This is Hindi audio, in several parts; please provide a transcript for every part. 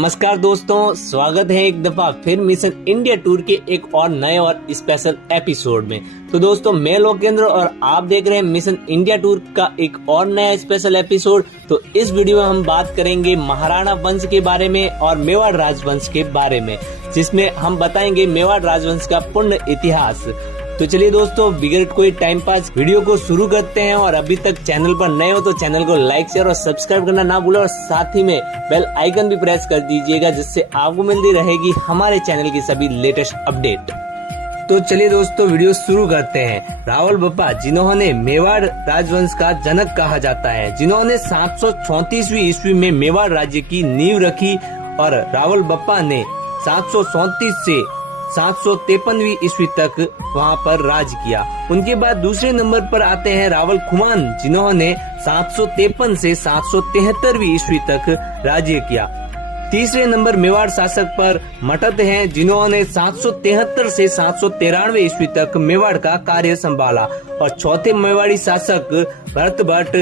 नमस्कार दोस्तों, स्वागत है एक दफा फिर मिशन इंडिया टूर के एक और नए और स्पेशल एपिसोड में। तो दोस्तों, मैं लोकेंद्र और आप देख रहे हैं मिशन इंडिया टूर का एक और नया स्पेशल एपिसोड। तो इस वीडियो में हम बात करेंगे महाराणा वंश के बारे में और मेवाड़ राजवंश के बारे में, जिसमें हम बताएंगे मेवाड़ राजवंश का पूर्ण इतिहास। तो चलिए दोस्तों, बिगड़ कोई टाइम पास वीडियो को शुरू करते हैं। और अभी तक चैनल पर नए हो तो चैनल को लाइक शेयर और सब्सक्राइब करना ना भूलें और साथ ही में बेल आइकन भी प्रेस कर दीजिएगा, जिससे आपको मिलती रहेगी हमारे चैनल की सभी लेटेस्ट अपडेट। तो चलिए दोस्तों, वीडियो शुरू करते हैं। रावल बप्पा, जिन्होंने मेवाड़ राजवंश का जनक कहा जाता है, जिन्होंने 734वीं ईस्वी में मेवाड़ राज्य की नींव रखी और रावल बप्पा ने 734 से 753वीं ईस्वी तक वहां पर राज किया। उनके बाद दूसरे नंबर पर आते हैं रावल खुमान, जिन्होंने 753 से 773वीं ईस्वी तक राज्य किया। तीसरे नंबर मेवाड़ शासक पर मटत हैं, जिन्होंने 773 से 793 ईस्वी तक मेवाड़ का कार्य संभाला। और चौथे मेवाड़ी शासक भरत भट्ट,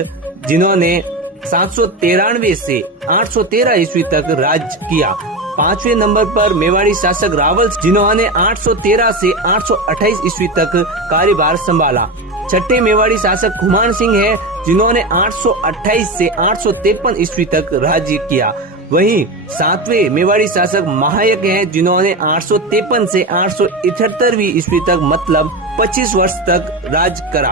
जिन्होंने 793 से 813 ईस्वी तक राज किया। पांचवें नंबर पर मेवाड़ी शासक रावल, जिन्होंने 813 से 828 ईस्वी तक कार्यभार संभाला। छठे मेवाड़ी शासक खुमान सिंह है, जिन्होंने 828 से 853 ईस्वी तक राज्य किया। वहीं सातवें मेवाड़ी शासक महायक हैं, जिन्होंने 853 से 878वीं ईस्वी तक मतलब 25 वर्ष तक राज करा।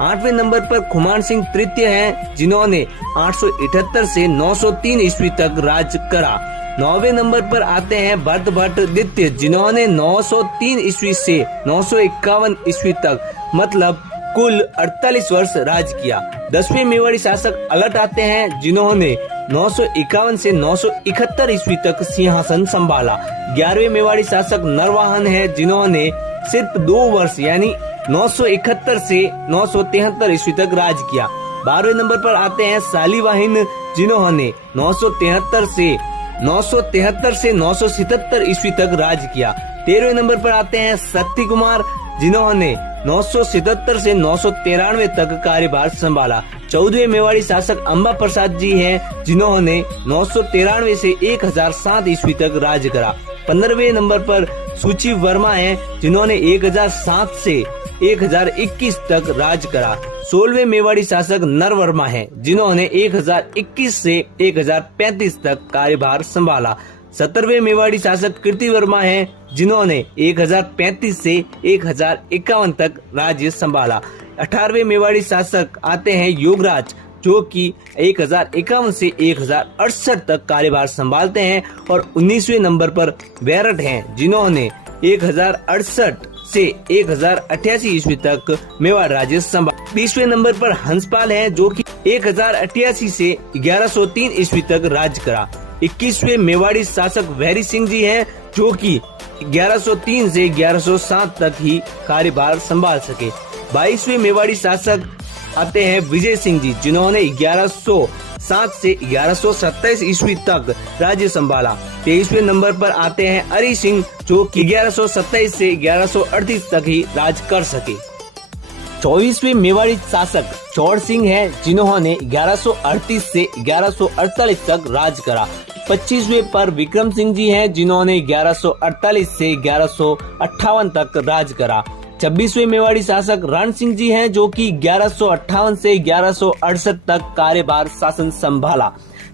आठवें नंबर पर खुमान सिंह तृतीय हैं, जिन्होंने 878 से 903 ईस्वी तक राज करा। नौवें नंबर पर आते हैं भरत भट्ट द्वितीय, जिन्होंने 903 ईस्वी से 951 ईस्वी तक मतलब कुल 48 वर्ष राज किया। 10वें मेवाड़ी शासक अलट आते हैं, जिन्होंने 951 से 971 ईस्वी तक सिंहासन संभाला। 11वें मेवाड़ी शासक नरवाहन है, जिन्होंने सिर्फ 2 वर्ष यानी 971 से 973 ईस्वी तक राज किया। 12वें नंबर पर आते हैं शालीवाहन, जिन्होंने 973 से 977 ईस्वी तक राज किया। 13वें नंबर पर आते हैं शक्ति कुमार, जिन्होंने 977 से 993 तक कार्यभार संभाला। 14वें मेवाड़ी शासक अंबा प्रसाद जी हैं, जिन्होंने 993 से 1007 ईस्वी तक राज करा। 15वें नंबर पर सूची वर्मा हैं, जिन्होंने 1007 से 1021 तक राज करा। 16वें मेवाड़ी शासक नरवर्मा हैं, जिन्होंने 1021 से 1035 तक कार्यभार संभाला। 17वें मेवाड़ी शासक कीर्ति वर्मा हैं, जिन्होंने 1035 से 1051 तक राज्य संभाला। 18वें मेवाड़ी शासक आते हैं योगराज, जो कि 1051 से 1068 तक कार्यभार संभालते हैं। और 19वें नंबर पर बैरट हैं, जिन्होंने 1068 से 1088 ईस्वी तक मेवाड़ राज्य संभाला। 20वें नंबर पर हंसपाल हैं, जो कि 1088 से 1103 ईस्वी तक राज करा। 21वें मेवाड़ी शासक वैरी सिंह जी हैं, जो कि 1103 से 1107 तक ही कार्यभार संभाल सके। 22वें मेवाड़ी शासक आते हैं विजय सिंह जी, जिन्होंने 1107 से 1127 ईस्वी तक राज्य संभाला। 23वें नंबर पर आते हैं अरी सिंह, जो कि 1127 से 1138 तक ही राज कर सके। 24वें मेवाड़ी शासक चौड़ सिंह हैं, जिन्होंने 1138 से 1148 तक राज करा। 25वें पर विक्रम सिंह जी हैं, जिन्होंने 1148 से 1158 तक राज करा। 26वें मेवाड़ी शासक रण सिंह जी हैं, जो कि 1158 से 1168 तक कार्यभार शासन संभाला।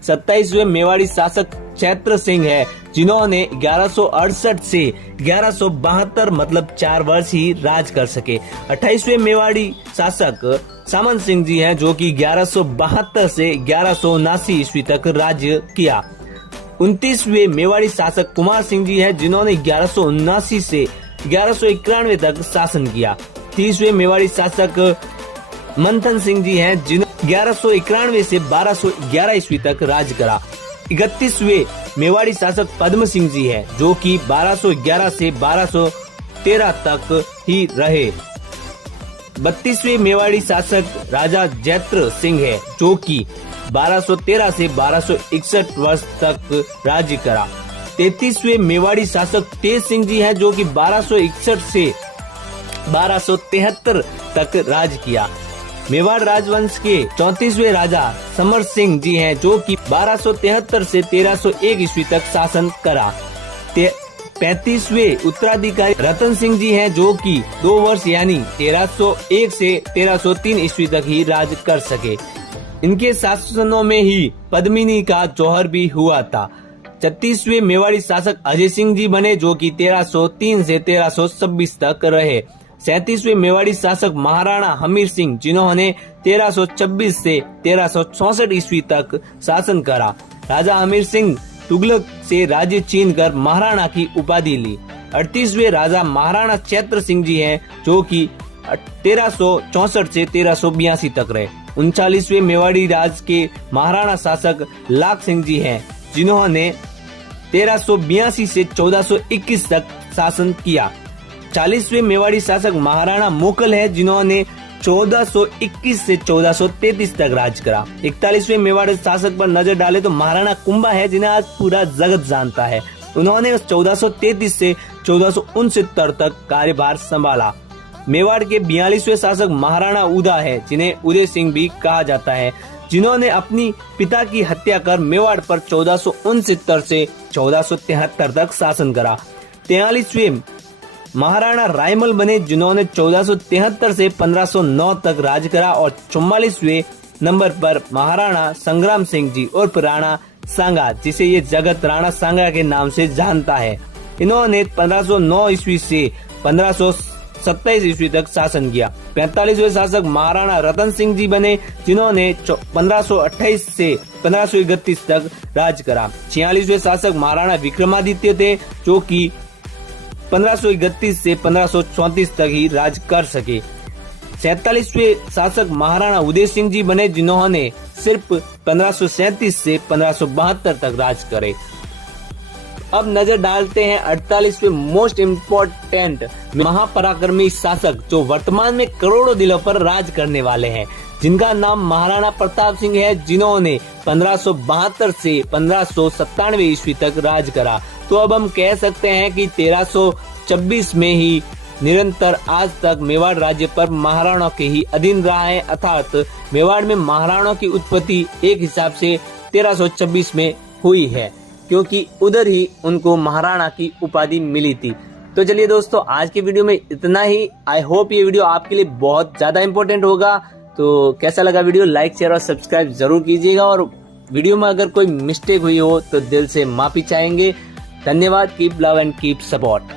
27वें मेवाड़ी शासक चैत्र सिंह है, जिन्होंने 1168 से 1172 मतलब 4 वर्ष ही राज कर सके। 28वें मेवाड़ी शासक सामंत सिंह जी हैं, जो कि 1172 से 1179 ईस्वी तक राज्य किया। 29वें मेवाड़ी शासक कुमार सिंह जी हैं, जिन्होंने 1179 से 1191 तक शासन किया। 30वें मेवाड़ी शासक मंथन सिंह जी हैं, जिन्होंने 1191 से 1211 ईस्वी तक राज करा। 31वें मेवाड़ी शासक पद्म सिंह जी हैं, जो कि 1211 से 1213 तक ही रहे। 32वें मेवाड़ी शासक राजा जैत्र सिंह है, जो कि 1213 से 1261 वर्ष तक राज्य करा। 33वें मेवाड़ी शासक तेज सिंह जी हैं, जो कि 1261 से 1273 तक राज किया। मेवाड़ राजवंश के 34वें राजा समर सिंह जी हैं, जो कि 1273 से 1301 ईस्वी तक शासन करा। 35वें उत्तराधिकारी रतन सिंह जी हैं, जो कि 2 वर्ष यानी 1301 से 1303 ईस्वी तक ही राज कर सके। इनके शासनों में ही पद्मिनी का जौहर भी हुआ था। 36वें मेवाड़ी शासक अजय सिंह जी बने, जो कि 1303 से 1326 तक रहे। 37वें मेवाड़ी शासक महाराणा हमीर सिंह, जिन्होंने 1326 से 1364 ईस्वी तक शासन करा। राजा हमीर सिंह तुगलक से राज्य छीन कर महाराणा की उपाधि ली। 38वें राजा महाराणा चैत्र सिंह जी हैं, जो कि 1364 से 1382 तक रहे। 39वें मेवाड़ी राज के महाराणा शासक लाख सिंह जी हैं, जिन्होंने 1382 से 1421 तक शासन किया। 40वें मेवाड़ी शासक महाराणा मोकल है, जिन्होंने 1421 से 1433 तक राज करा। 41वें मेवाड़ी शासक पर नजर डाले तो महाराणा कुंभा है, जिन्हें आज पूरा जगत जानता है। उन्होंने 1433 से 1469 तक कार्यभार संभाला। मेवाड़ के 42वें शासक महाराणा उदा है, जिन्हें उदय सिंह भी कहा जाता है, जिन्होंने अपनी पिता की हत्या कर मेवाड़ पर 1469 से 1473 तक शासन करा। 43वें महाराणा रायमल बने, जिन्होंने 1473 से 1509 तक राज करा। और 44वें नंबर पर महाराणा संग्राम सिंह जी उर्फ राणा सांगा, जिसे ये जगत राणा सांगा के नाम से जानता है। इन्होंने 1509 ईस्वी से 1527 ईस्वी तक शासन किया। 45वें शासक महाराणा रतन सिंह जी बने, जिन्होंने 1528 से 1531 तक राज करा। 46वें शासक महाराणा विक्रमादित्य थे, जो कि 1531 से 1534 तक ही राज कर सके। 47वें शासक महाराणा उदय सिंह जी बने, जिन्होंने सिर्फ 1537 से 1572 तक राज करे। अब नजर डालते हैं 48वें मोस्ट इम्पोर्टेंट महापराक्रमी शासक, जो वर्तमान में करोड़ों दिलों पर राज करने वाले हैं, जिनका नाम महाराणा प्रताप सिंह है, जिन्होंने 1572 से 1597 ईस्वी तक राज करा। तो अब हम कह सकते हैं कि 1326 में ही निरंतर आज तक मेवाड़ राज्य पर महाराणा के ही अधीन रहा है, अर्थात मेवाड़ में महाराणा की उत्पत्ति एक हिसाब से 1326 में हुई है, क्योंकि उधर ही उनको महाराणा की उपाधि मिली थी। तो चलिए दोस्तों, आज के वीडियो में इतना ही। आई होप ये वीडियो आपके लिए बहुत ज्यादा इम्पोर्टेंट होगा। तो कैसा लगा वीडियो, लाइक शेयर और सब्सक्राइब जरूर कीजिएगा। और वीडियो में अगर कोई मिस्टेक हुई हो तो दिल से माफी चाहेंगे। धन्यवाद। Keep love and keep support.